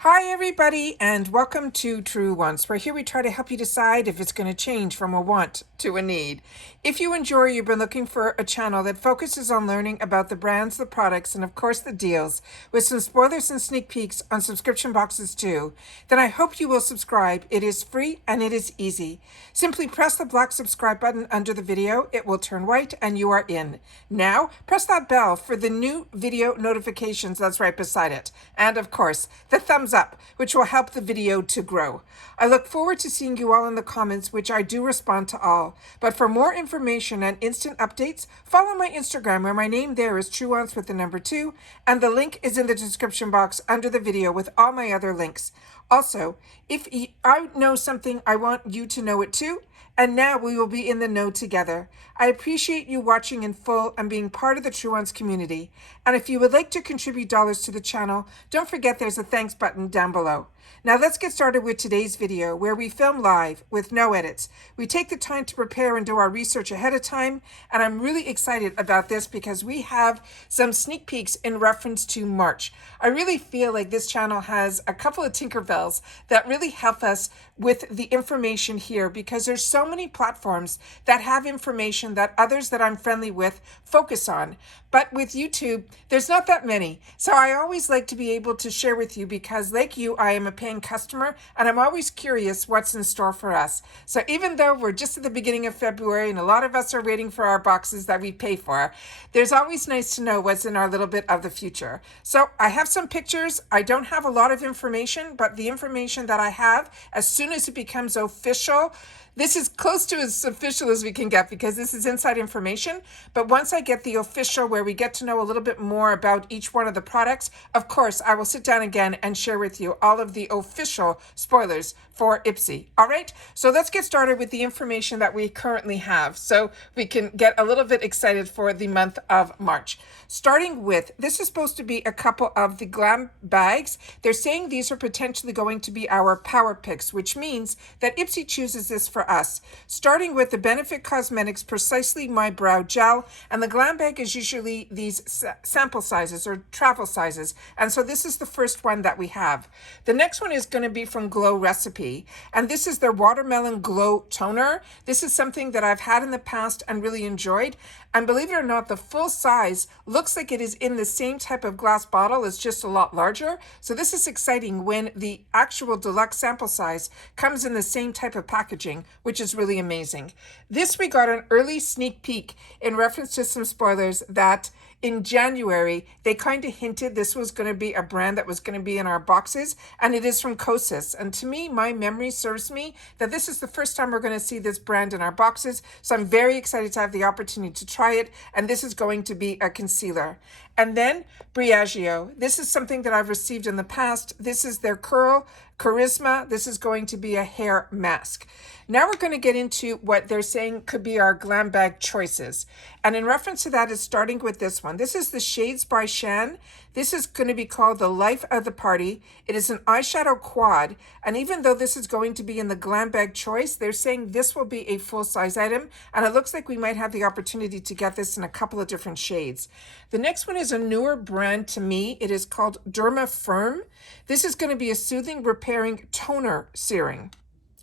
Hi everybody and welcome to Truewants, where here we try to help you decide if it's going to change from a want to a need. If you enjoy, you've been looking for a channel that focuses on learning about the brands, the products, and of course the deals, with some spoilers and sneak peeks on subscription boxes too, then I hope you will subscribe. It is free and it is easy. Simply press the black subscribe button under the video. It will turn white and you are in. Now press that bell for the new video notifications that's right beside it. And of course, the thumbs up, which will help the video to grow. I look forward to seeing you all in the comments, which I do respond to all. But for more information and instant updates, follow my Instagram, where my name there is Truewants with the number 2, and the link is in the description box under the video with all my other links. Also, if I know something, I want you to know it too. And now we will be in the know together. I appreciate you watching in full and being part of the Truewants community. And if you would like to contribute dollars to the channel, don't forget there's a thanks button down below. Now let's get started with today's video, where we film live with no edits. We take the time to prepare and do our research ahead of time, and I'm really excited about this because we have some sneak peeks in reference to March. I really feel like this channel has a couple of Tinkerbells that really help us with the information here, because there's so many platforms that have information that others that I'm friendly with focus on. But with YouTube, there's not that many. So I always like to be able to share with you because, like you, I am a paying customer and I'm always curious what's in store for us. So even though we're just at the beginning of February and a lot of us are waiting for our boxes that we pay for, there's always nice to know what's in our little bit of the future. So I have some pictures. I don't have a lot of information, but the information that I have, as soon as it becomes official, this is close to as official as we can get because this is inside information. But once I get the official, where we get to know a little bit more about each one of the products, of course, I will sit down again and share with you all of the official spoilers for IPSY. All right, so let's get started with the information that we currently have so we can get a little bit excited for the month of March. Starting with, this is supposed to be a couple of the Glam bags. They're saying these are potentially going to be our power picks, which means that IPSY chooses this for us. Starting with the Benefit Cosmetics Precisely My Brow Gel, and the Glam bag is usually these sample sizes or travel sizes, and so this is the first one that we have. The next one is going to be from Glow Recipe, and this is their Watermelon Glow Toner. This is something that I've had in the past and really enjoyed, and believe it or not, the full size looks like it is in the same type of glass bottle. It's just a lot larger. So this is exciting when the actual deluxe sample size comes in the same type of packaging, which is really amazing. This we got an early sneak peek in reference to some spoilers that in January, they kind of hinted this was going to be a brand that was going to be in our boxes, and it is from Kosas. And to me, my memory serves me that this is the first time we're going to see this brand in our boxes. So I'm very excited to have the opportunity to try it, and this is going to be a concealer. And then Briagio. This is something that I've received in the past. This is their Curl Charisma. This is going to be a hair mask. Now we're going to get into what they're saying could be our Glam bag choices. And in reference to that is starting with this one. This is the Shades by Shan. This is going to be called the Life of the Party. It is an eyeshadow quad. And even though this is going to be in the Glam bag choice, they're saying this will be a full size item. And it looks like we might have the opportunity to get this in a couple of different shades. The next one is a newer brand to me. It is called Derma Firm. This is going to be a soothing, repairing toner serum.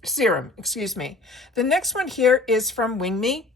The next one here is from Wing Me.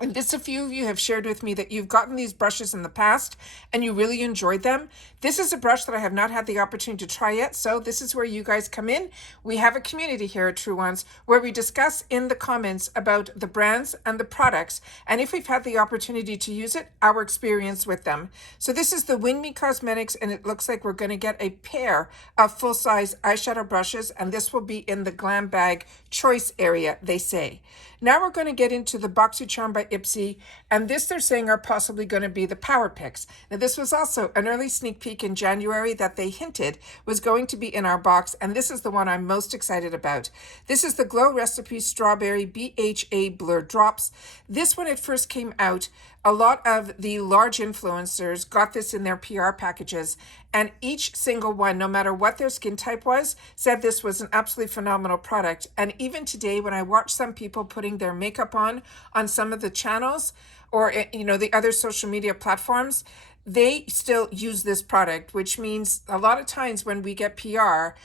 And this, a few of you have shared with me that you've gotten these brushes in the past and you really enjoyed them. This is a brush that I have not had the opportunity to try yet, so this is where you guys come in. We have a community here at Truewants where we discuss in the comments about the brands and the products, and if we've had the opportunity to use it, our experience with them. So this is the Wing Me Cosmetics, and it looks like we're going to get a pair of full-size eyeshadow brushes, and this will be in the Glam bag choice area, they say. Now we're going to get into the Boxycharm by IPSY, and this they're saying are possibly going to be the power picks. Now this was also an early sneak peek in January that they hinted was going to be in our box, and this is the one I'm most excited about. This is the Glow Recipe Strawberry BHA Blur Drops. This, when it first came out, a lot of the large influencers got this in their PR packages, and each single one, no matter what their skin type was, said this was an absolutely phenomenal product. And even today, when I watch some people putting their makeup on some of the channels or, you know, the other social media platforms, they still use this product, which means a lot of times when we get PR,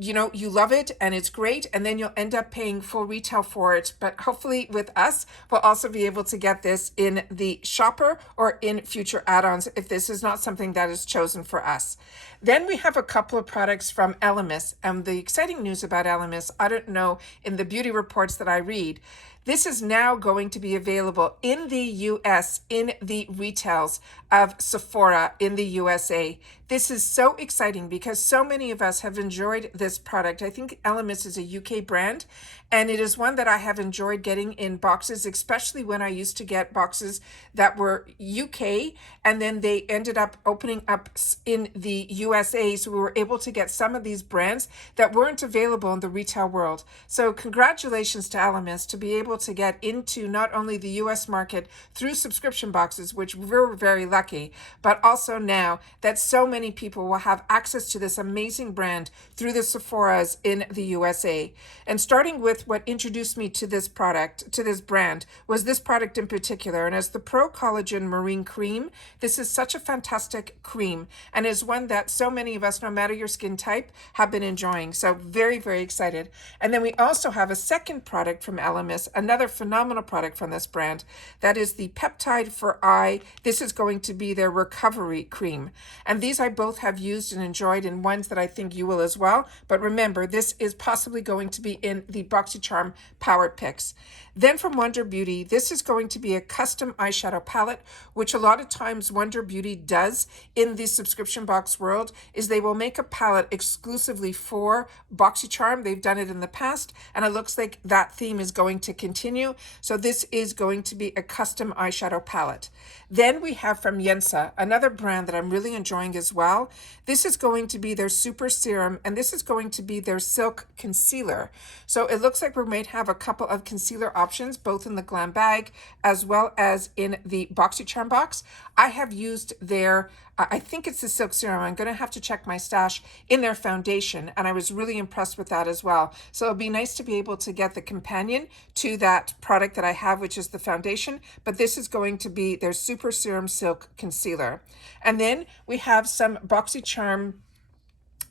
you know, you love it and it's great, and then you'll end up paying full retail for it. But hopefully with us, we'll also be able to get this in the shopper or in future add-ons if this is not something that is chosen for us. Then we have a couple of products from Elemis, and the exciting news about Elemis, I don't know, in the beauty reports that I read, this is now going to be available in the US in the retails of Sephora in the USA. This is so exciting because so many of us have enjoyed this product. I think Elemis is a UK brand, and it is one that I have enjoyed getting in boxes, especially when I used to get boxes that were UK and then they ended up opening up in the USA. So we were able to get some of these brands that weren't available in the retail world. So congratulations to Elemis to be able to get into not only the US market through subscription boxes, which we're very lucky, but also now that so many people will have access to this amazing brand through the Sephoras in the USA. And starting with what introduced me to this product, to this brand, was this product in particular. And as the Pro Collagen Marine Cream, this is such a fantastic cream and is one that so many of us, no matter your skin type, have been enjoying. So very, very excited. And then we also have a second product from Elemis, another phenomenal product from this brand, that is the Peptide for Eye. This is going to be their recovery cream. And these I both have used and enjoyed, and ones that I think you will as well. But remember, this is possibly going to be in the Boxycharm Power Picks. Then from Wonder Beauty, this is going to be a custom eyeshadow palette, which a lot of times Wonder Beauty does in the subscription box world, is they will make a palette exclusively for Boxycharm. They've done it in the past, and it looks like that theme is going to continue. So this is going to be a custom eyeshadow palette. Then we have from Yensa, another brand that I'm really enjoying as well. This is going to be their Super Serum, and this is going to be their Silk Concealer. So it looks like we might have a couple of concealer options, both in the GlamBag as well as in the Boxycharm box. I have used their, I think it's the Silk Serum. I'm going to have to check my stash in their foundation, and I was really impressed with that as well. So it'll be nice to be able to get the companion to that product that I have, which is the foundation, but this is going to be their Super Serum Silk Concealer. And then we have some Boxycharm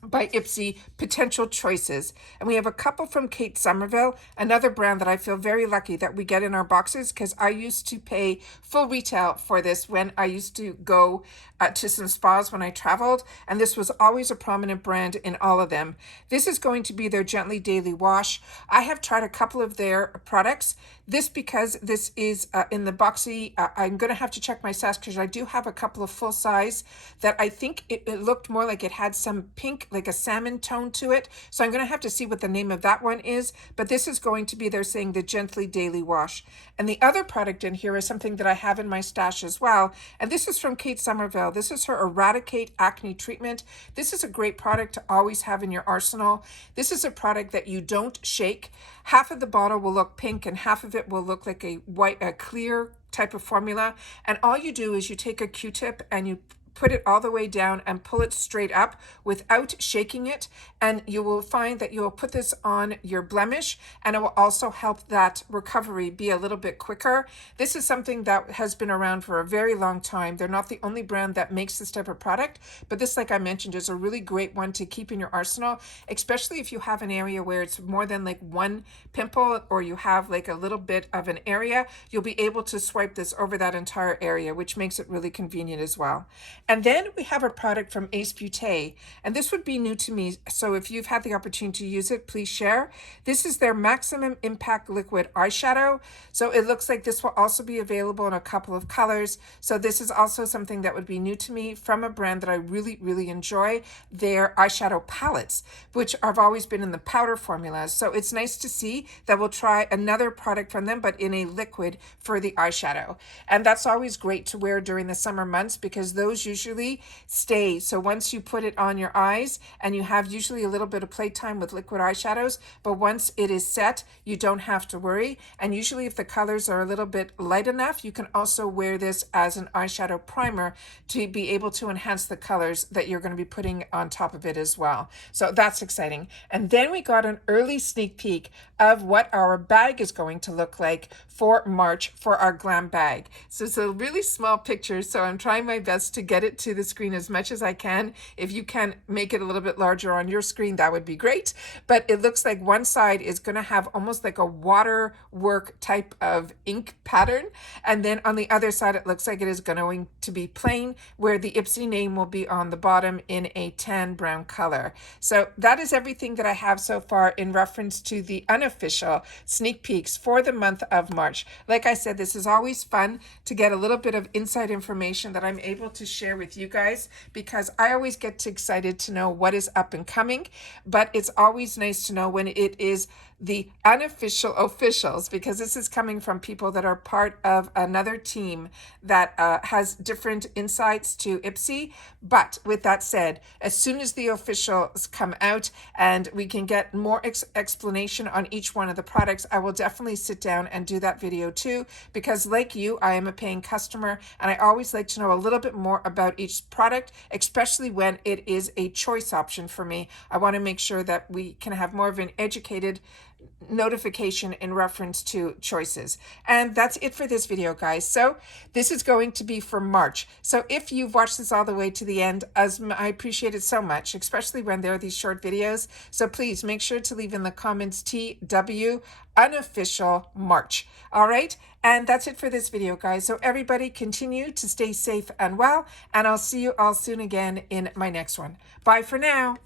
by IPSY potential choices, and we have a couple from Kate Somerville, another brand that I feel very lucky that we get in our boxes, because I used to pay full retail for this when I used to go to some spas when I traveled, and this was always a prominent brand in all of them. This is going to be their Gently Daily Wash. I have tried a couple of their products. This, because this is in the boxy, I'm going to have to check my stash, because I do have a couple of full size that I think it looked more like it had some pink, like a salmon tone to it. So I'm going to have to see what the name of that one is. But this is going to be, they're saying, the Gently Daily Wash. And the other product in here is something that I have in my stash as well. And this is from Kate Somerville. This is her Eradicate Acne Treatment. This is a great product to always have in your arsenal. This is a product that you don't shake. Half of the bottle will look pink and half of it will look like a white, a clear type of formula. And all you do is you take a Q-tip and you put it all the way down and pull it straight up without shaking it, and you will find that you will put this on your blemish, and it will also help that recovery be a little bit quicker. This is something that has been around for a very long time. They're not the only brand that makes this type of product, but this, like I mentioned, is a really great one to keep in your arsenal, especially if you have an area where it's more than like one pimple, or you have like a little bit of an area. You'll be able to swipe this over that entire area, which makes it really convenient as well. And then we have a product from Ace Beauté, and this would be new to me, so if you've had the opportunity to use it, please share. This is their Maximum Impact Liquid Eyeshadow. So it looks like this will also be available in a couple of colors. So this is also something that would be new to me from a brand that I really, really enjoy, their eyeshadow palettes, which have always been in the powder formulas. So it's nice to see that we'll try another product from them, but in a liquid for the eyeshadow. And that's always great to wear during the summer months, because those usually stay. So once you put it on your eyes, and you have usually a little bit of playtime with liquid eyeshadows, but once it is set, you don't have to worry. And usually if the colors are a little bit light enough, you can also wear this as an eyeshadow primer to be able to enhance the colors that you're going to be putting on top of it as well. So that's exciting. And then we got an early sneak peek of what our bag is going to look like for March for our Glam bag. So it's a really small picture, so I'm trying my best to get it it to the screen as much as I can. If you can make it a little bit larger on your screen, that would be great. But it looks like one side is going to have almost like a water work type of ink pattern. And then on the other side, it looks like it is going to be plain, where the IPSY name will be on the bottom in a tan brown color. So that is everything that I have so far in reference to the unofficial sneak peeks for the month of March. Like I said, this is always fun to get a little bit of inside information that I'm able to share with you guys, because I always get excited to know what is up and coming, but it's always nice to know when it is the unofficial officials, because this is coming from people that are part of another team that has different insights to IPSY. But with that said, as soon as the officials come out and we can get more explanation on each one of the products, I will definitely sit down and do that video too, because like you, I am a paying customer and I always like to know a little bit more about each product, especially when it is a choice option for me. I want to make sure that we can have more of an educated notification in reference to choices. And that's it for this video, guys. So this is going to be for March. So if you've watched this all the way to the end, I appreciate it so much, especially when there are these short videos. So please make sure to leave in the comments TW unofficial March. All right. And that's it for this video, guys. So everybody continue to stay safe and well, and I'll see you all soon again in my next one. Bye for now.